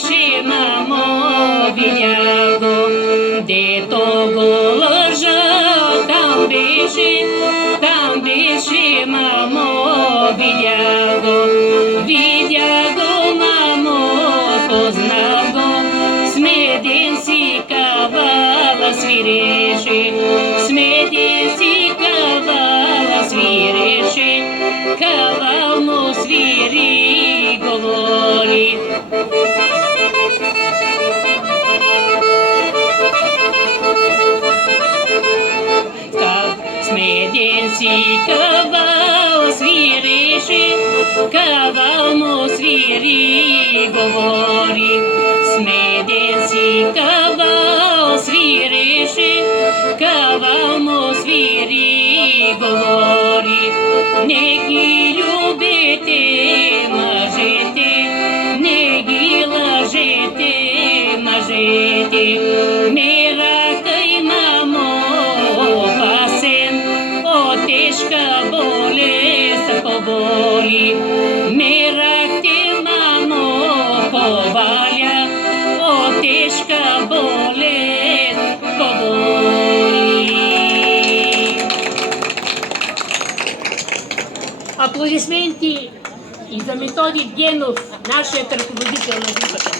біжи, мамо, відяго, де того лежа, там біжи, мамо, відяго, відяго, мамо, познаго, смеденці кавала свіріші, смеденці кавала свіріші, кавал му свири говори. Смеденці кавал свириши, кавал му свири говори. Смеденці кавал свириши, кавал му свири говори. Не ги любите, мъжете, не ги лъжете, мъжете. Меракай, мамо, опасен, от тежка болест поболи. Мерак те, мамо, поваля, от тежка болест поболи. Аплодисменти и за Методий Генов, нашият ръководител на групата.